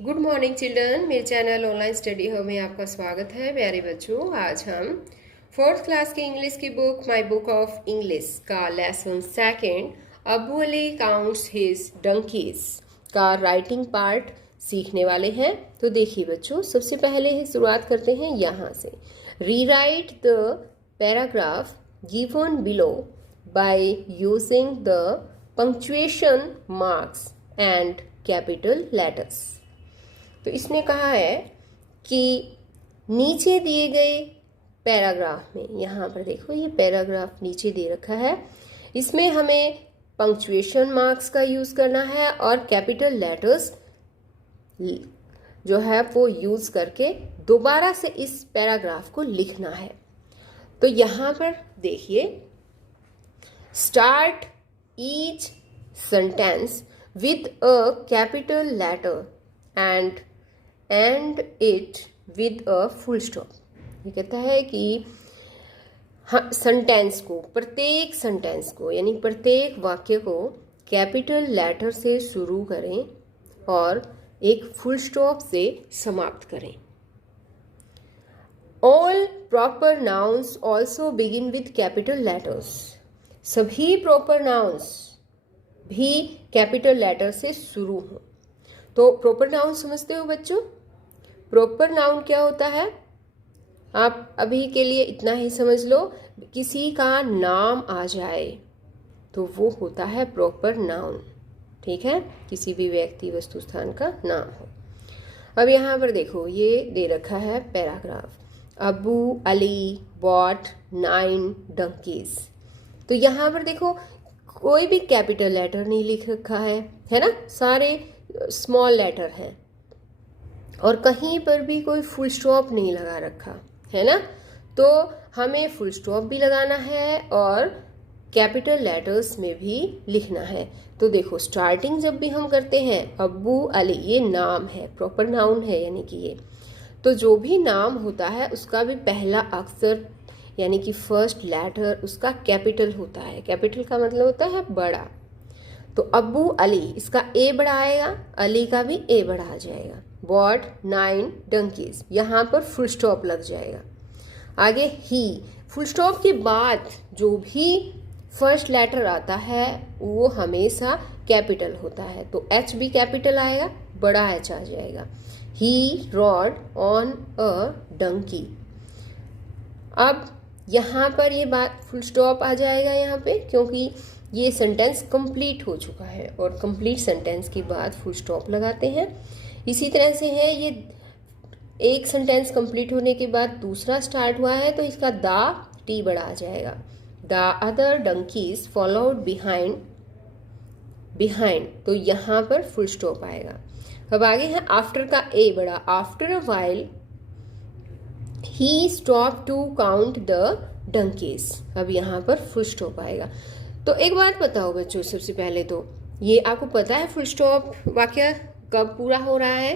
Good morning children. मेरे channel online study hub में आपका स्वागत है। प्यारे बच्चों, आज हम फोर्थ क्लास की इंग्लिश की book my book of English का lesson second Abu Ali counts his donkeys का राइटिंग पार्ट सीखने वाले हैं। तो देखिए बच्चों, सबसे पहले ही शुरुआत करते हैं यहाँ से। Rewrite the paragraph given below by using the punctuation marks and capital letters. तो इसने कहा है कि नीचे दिए गए पैराग्राफ में, यहाँ पर देखो ये पैराग्राफ नीचे दे रखा है, इसमें हमें पंक्चुएशन मार्क्स का यूज़ करना है और कैपिटल लेटर्स जो है वो यूज़ करके दोबारा से इस पैराग्राफ को लिखना है। तो यहाँ पर देखिए, start each sentence with a capital letter and end it with a full stop. ये कहता है कि सेंटेंस को, प्रत्येक सेंटेंस को यानी प्रत्येक वाक्य को कैपिटल लेटर से शुरू करें और एक फुल स्टॉप से समाप्त करें। All proper nouns also begin with capital letters. सभी प्रॉपर नाउन्स भी कैपिटल लेटर से शुरू हों। तो प्रॉपर नाउन समझते हो बच्चों? प्रॉपर नाउन क्या होता है? आप अभी के लिए इतना ही समझ लो, किसी का नाम आ जाए तो वो होता है प्रॉपर नाउन। ठीक है, किसी भी व्यक्ति वस्तु स्थान का नाम हो। अब यहाँ पर देखो, ये दे रखा है paragraph, Abu Ali bought 9 donkeys. तो यहाँ पर देखो, कोई भी कैपिटल लेटर नहीं लिख रखा है ना, सारे स्मॉल लेटर हैं और कहीं पर भी कोई फुल स्टॉप नहीं लगा रखा है ना। तो हमें फुल स्टॉप भी लगाना है और कैपिटल लेटर्स में भी लिखना है। तो देखो, स्टार्टिंग जब भी हम करते हैं, अब्बू अली ये नाम है, प्रॉपर नाउन है यानी कि ये, तो जो भी नाम होता है उसका भी पहला अक्षर यानी कि फर्स्ट लेटर उसका कैपिटल होता है। कैपिटल का मतलब होता है बड़ा। तो अब्बू अली, इसका ए बड़ा आएगा, अली का भी ए बड़ा आ जाएगा। बॉट 9 डंकीज, यहाँ पर फुल स्टॉप लग जाएगा। आगे ही, फुल स्टॉप के बाद जो भी फर्स्ट लेटर आता है वो हमेशा कैपिटल होता है। तो एच भी कैपिटल आएगा, बड़ा एच आ जाएगा। ही रॉड ऑन अ डंकी। अब यहाँ पर ये बात फुल स्टॉप आ जाएगा यहाँ पे, क्योंकि ये सेंटेंस कंप्लीट हो चुका है और कंप्लीट सेंटेंस के बाद फुल स्टॉप लगाते हैं। इसी तरह से है, ये एक सेंटेंस कंप्लीट होने के बाद दूसरा स्टार्ट हुआ है तो इसका द टी बड़ा आ जाएगा। The other donkeys followed behind, तो यहाँ पर फुल स्टॉप आएगा। अब आगे है आफ्टर का ए बड़ा, after a while he stop to count the donkeys. अब यहाँ पर फुल स्टॉप आएगा। तो एक बात बताओ बच्चों, सबसे पहले तो ये आपको पता है फुल स्टॉप वाक्य कब पूरा हो रहा है?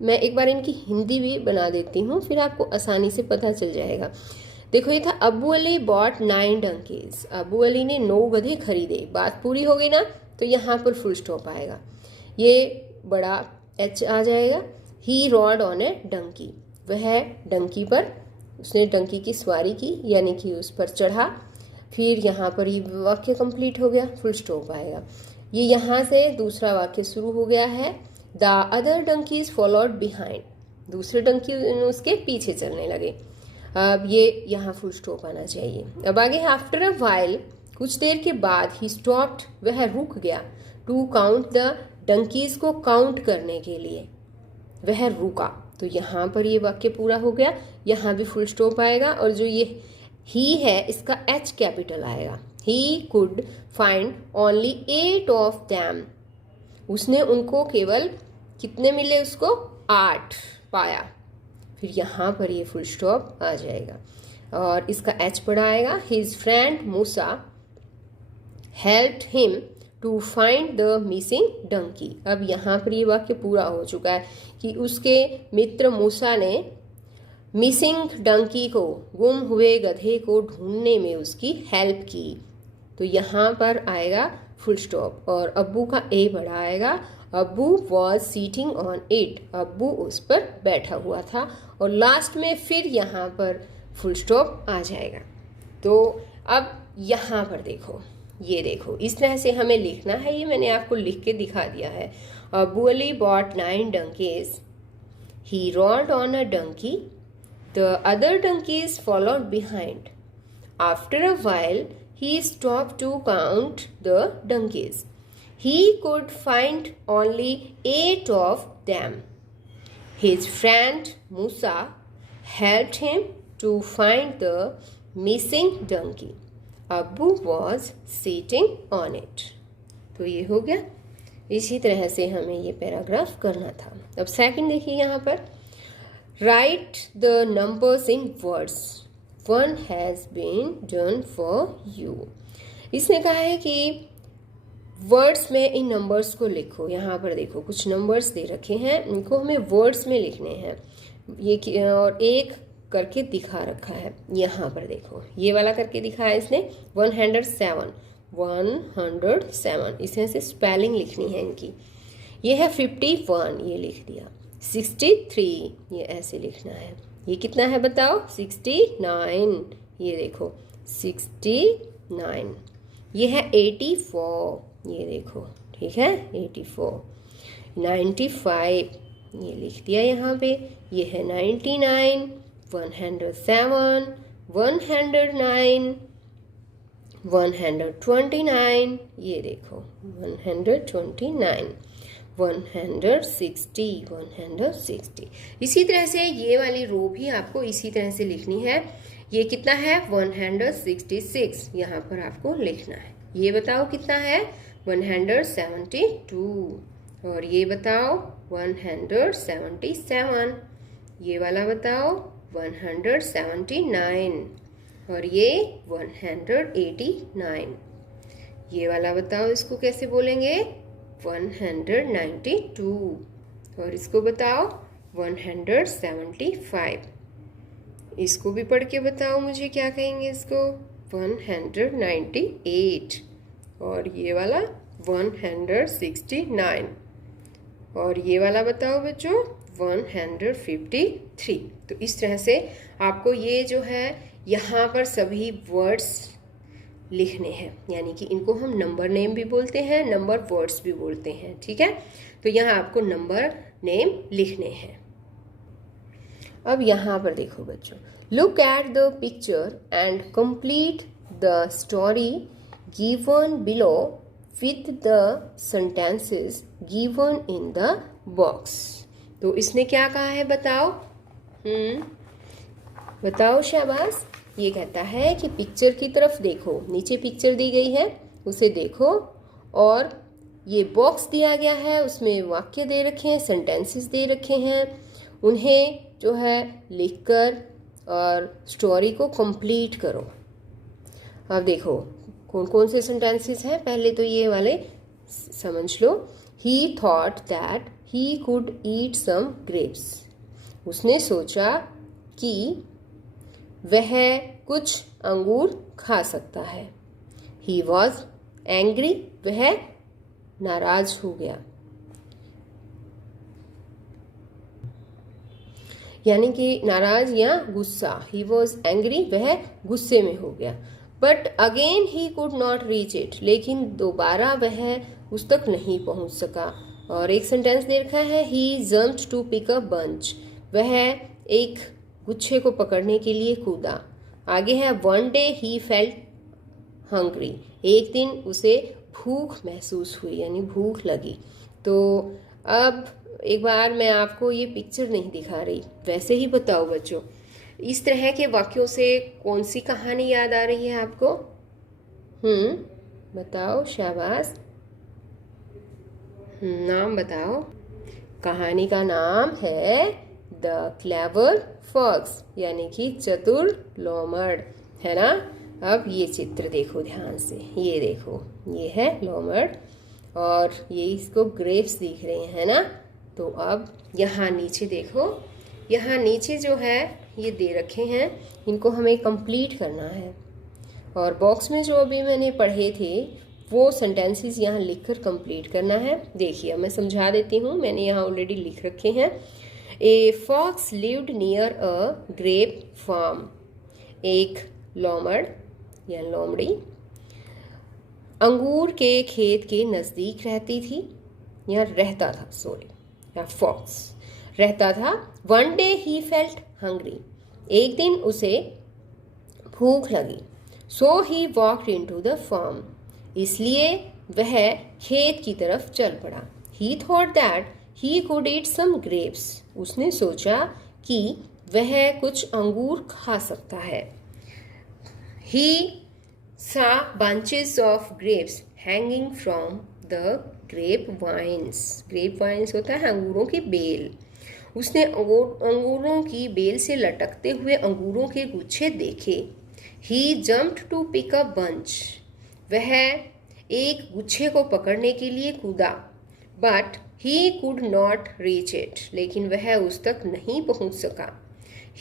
मैं एक बार इनकी हिंदी भी बना देती हूँ, फिर आपको आसानी से पता चल जाएगा। देखो, ये था Abu Ali bought 9 donkeys. Abu Ali ने 9 गधे खरीदे। बात पूरी हो गई ना, तो यहाँ पर फुल स्टॉप आएगा, ये बड़ा एच आ जाएगा। ही रॉड ऑन ए डंकी, वह डंकी पर, उसने डंकी की सवारी की यानी कि उस पर चढ़ा। फिर यहाँ पर ये वाक्य कंप्लीट हो गया, फुल स्टॉप आएगा। ये यहाँ से दूसरा वाक्य शुरू हो गया है, the other donkeys followed behind, दूसरे डंकी उसके पीछे चलने लगे। अब ये यहाँ फुल स्टॉप आना चाहिए। अब आगे है आफ्टर अ व्हाइल, कुछ देर के बाद, ही स्टॉप्ड, वह रुक गया, टू काउंट द डंकीज को काउंट करने के लिए वह रुका। तो यहाँ पर ये वाक्य पूरा हो गया, यहाँ भी फुल स्टॉप आएगा और जो ये ही है इसका एच कैपिटल आएगा। He could find only 8 of them, उसने उनको केवल कितने मिले, उसको 8 पाया। फिर यहाँ पर ये फुल स्टॉप आ जाएगा और इसका एच पड़ा आएगा। His friend Musa helped him to find the missing donkey. अब यहाँ पर ये वाक्य पूरा हो चुका है कि उसके मित्र मूसा ने मिसिंग डंकी को, गुम हुए गधे को ढूंढने में उसकी हेल्प की। तो यहाँ पर आएगा फुल स्टॉप और अब्बू का ए बड़ा आएगा अब्बू वॉज सीटिंग ऑन इट, अब्बू उस पर बैठा हुआ था। और लास्ट में फिर यहाँ पर फुल स्टॉप आ जाएगा। तो अब यहाँ पर देखो, ये देखो, इस तरह से हमें लिखना है। ये मैंने आपको लिख के दिखा दिया है। अब्बू Ali bought 9 donkeys. He rode on a donkey. The other donkeys followed behind. After a while, he stopped to count the donkeys. He could find only 8 of them. His friend Musa helped him to find the missing donkey. Abu was sitting on it. तो ये हो गया। इसी तरह से हमें ये paragraph करना था। अब सेकंड देखिए यहाँ पर, write the numbers in words, 1 has been done for you. इसने कहा है कि वर्ड्स में इन नंबर्स को लिखो। यहाँ पर देखो कुछ नंबर्स दे रखे हैं, इनको हमें वर्ड्स में लिखने हैं। ये और एक करके दिखा रखा है। यहाँ पर देखो ये वाला करके दिखाया इसने 107, 107 इस तरह से स्पेलिंग लिखनी है इनकी। ये है 51, ये लिख दिया। 63 ये ऐसे लिखना है। ये कितना है बताओ? 69, ये देखो 69। ये है 84, ये देखो, ठीक है 84। 95 ये लिख दिया यहाँ पे। ये है 99, 107, 109, 129 ये देखो 129, 160, 160। इसी तरह से ये वाली रो भी आपको इसी तरह से लिखनी है। ये कितना है? 166 यहाँ पर आपको लिखना है। ये बताओ कितना है? 172। और ये बताओ 177। ये वाला बताओ 179। और ये 189। ये वाला बताओ, इसको कैसे बोलेंगे? 192। और इसको बताओ 175। इसको भी पढ़ के बताओ मुझे, क्या कहेंगे इसको? 198। और ये वाला 169। और ये वाला बताओ बच्चों 153। तो इस तरह से आपको ये जो है यहाँ पर सभी वर्ड्स लिखने हैं, यानी कि इनको हम नंबर नेम भी बोलते हैं, नंबर वर्ड्स भी बोलते हैं, ठीक है। तो यहाँ आपको नंबर नेम लिखने हैं। अब यहाँ पर देखो बच्चों, look at the picture and complete the story given below with the sentences given in the box. तो इसने क्या कहा है बताओ? बताओ शाबाश। ये कहता है कि पिक्चर की तरफ देखो, नीचे पिक्चर दी गई है उसे देखो, और ये बॉक्स दिया गया है उसमें वाक्य दे रखे हैं, सेंटेंसेस दे रखे हैं, उन्हें जो है लिखकर और स्टोरी को कंप्लीट करो। अब देखो कौन कौन से सेंटेंसेस हैं। पहले तो ये वाले समझ लो। He thought that he could eat some grapes. उसने सोचा कि वह कुछ अंगूर खा सकता है। ही वॉज एंग्री, वह नाराज हो गया, यानी कि नाराज या गुस्सा। ही वॉज एंग्री, वह गुस्से में हो गया। But again he could not reach it, लेकिन दोबारा वह उस तक नहीं पहुंच सका। और एक सेंटेंस दे रखा है he jumped to pick a bunch, वह एक गुच्छे को पकड़ने के लिए कूदा। आगे है one day he felt hungry, एक दिन उसे भूख महसूस हुई, यानी भूख लगी। तो अब एक बार मैं आपको ये पिक्चर नहीं दिखा रही, वैसे ही बताओ बच्चों, इस तरह के वाक्यों से कौन सी कहानी याद आ रही है आपको? बताओ शाबाश, नाम बताओ। कहानी का नाम है द क्लेवर फॉक्स, यानी कि चतुर लोमड़, है ना। अब ये चित्र देखो ध्यान से, ये देखो, ये है लोमड़ और ये इसको ग्रेप्स दिख रहे हैं ना। तो अब यहाँ नीचे देखो, यहाँ नीचे जो है ये दे रखे हैं, इनको हमें कंप्लीट करना है। और बॉक्स में जो अभी मैंने पढ़े थे वो सेंटेंसेस यहाँ लिखकर कंप्लीट करना है। देखिए मैं समझा देती हूँ, मैंने यहाँ ऑलरेडी लिख रखे हैं। A fox lived near a grape farm. एक लोमड़ या लोमड़ी अंगूर के खेत के नज़दीक रहती थी, या रहता था, सॉरी, या फॉक्स रहता था। One day he felt hungry. एक दिन उसे भूख लगी। So he walked into the farm. इसलिए वह खेत की तरफ चल पड़ा। He thought that he could eat some grapes. उसने सोचा कि वह कुछ अंगूर खा सकता है। ही saw bunches of grapes hanging from the grapevines. grapevines होता है अंगूरों की बेल। उसने अंगूरों की बेल से लटकते हुए अंगूरों के गुच्छे देखे। He jumped to pick a bunch. वह एक गुच्छे को पकड़ने के लिए कूदा। But he could not reach it. लेकिन वह उस तक नहीं पहुंच सका।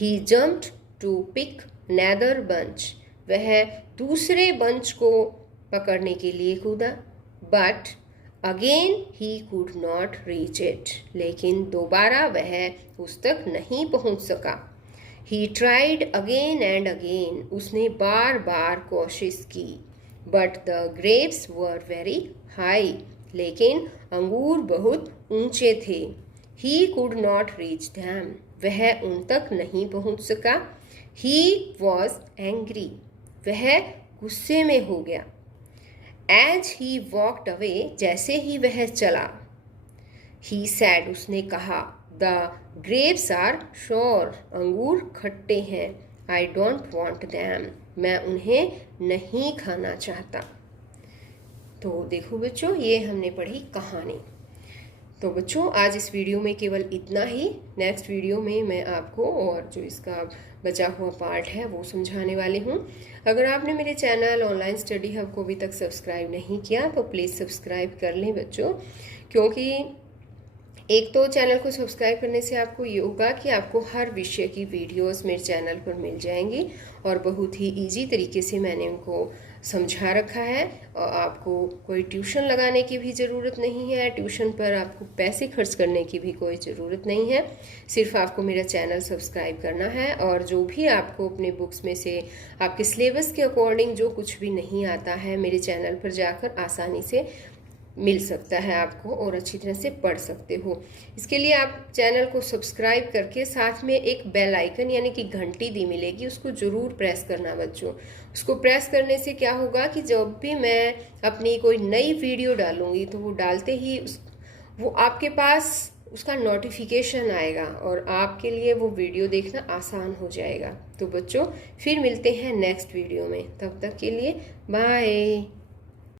He jumped to pick another bunch. वह दूसरे बंच को पकड़ने के लिए कूदा। But again he could not reach it. लेकिन दोबारा वह उस तक नहीं पहुंच सका। He tried again and again. उसने बार बार कोशिश की। But the grapes were very high. लेकिन अंगूर बहुत ऊंचे थे। He could not reach them. वह उन तक नहीं पहुंच सका। He was angry. वह गुस्से में हो गया। As he walked away. जैसे ही वह चला। He said. उसने कहा, द ग्रेप्स आर श्योर। अंगूर खट्टे हैं। I don't want them. मैं उन्हें नहीं खाना चाहता। तो देखो बच्चों, ये हमने पढ़ी कहानी। तो बच्चों आज इस वीडियो में केवल इतना ही। नेक्स्ट वीडियो में मैं आपको और जो इसका बचा हुआ पार्ट है वो समझाने वाली हूँ। अगर आपने मेरे चैनल ऑनलाइन स्टडी हब को अभी तक सब्सक्राइब नहीं किया तो प्लीज़ सब्सक्राइब कर लें बच्चों, क्योंकि एक तो चैनल को सब्सक्राइब करने से आपको ये होगा कि आपको हर विषय की वीडियोस मेरे चैनल पर मिल जाएंगी और बहुत ही इजी तरीके से मैंने उनको समझा रखा है। और आपको कोई ट्यूशन लगाने की भी ज़रूरत नहीं है। ट्यूशन पर आपको पैसे खर्च करने की भी कोई ज़रूरत नहीं है। सिर्फ आपको मेरा चैनल सब्सक्राइब करना है और जो भी आपको अपने बुक्स में से आपके सिलेबस के अकॉर्डिंग जो कुछ भी नहीं आता है मेरे चैनल पर जाकर आसानी से मिल सकता है आपको और अच्छी तरह से पढ़ सकते हो। इसके लिए आप चैनल को सब्सक्राइब करके साथ में एक बेल आइकन यानी कि घंटी दी मिलेगी, उसको ज़रूर प्रेस करना बच्चों। उसको प्रेस करने से क्या होगा कि जब भी मैं अपनी कोई नई वीडियो डालूंगी तो वो डालते ही वो आपके पास उसका नोटिफिकेशन आएगा और आपके लिए वो वीडियो देखना आसान हो जाएगा। तो बच्चों फिर मिलते हैं नेक्स्ट वीडियो में, तब तक के लिए बाय।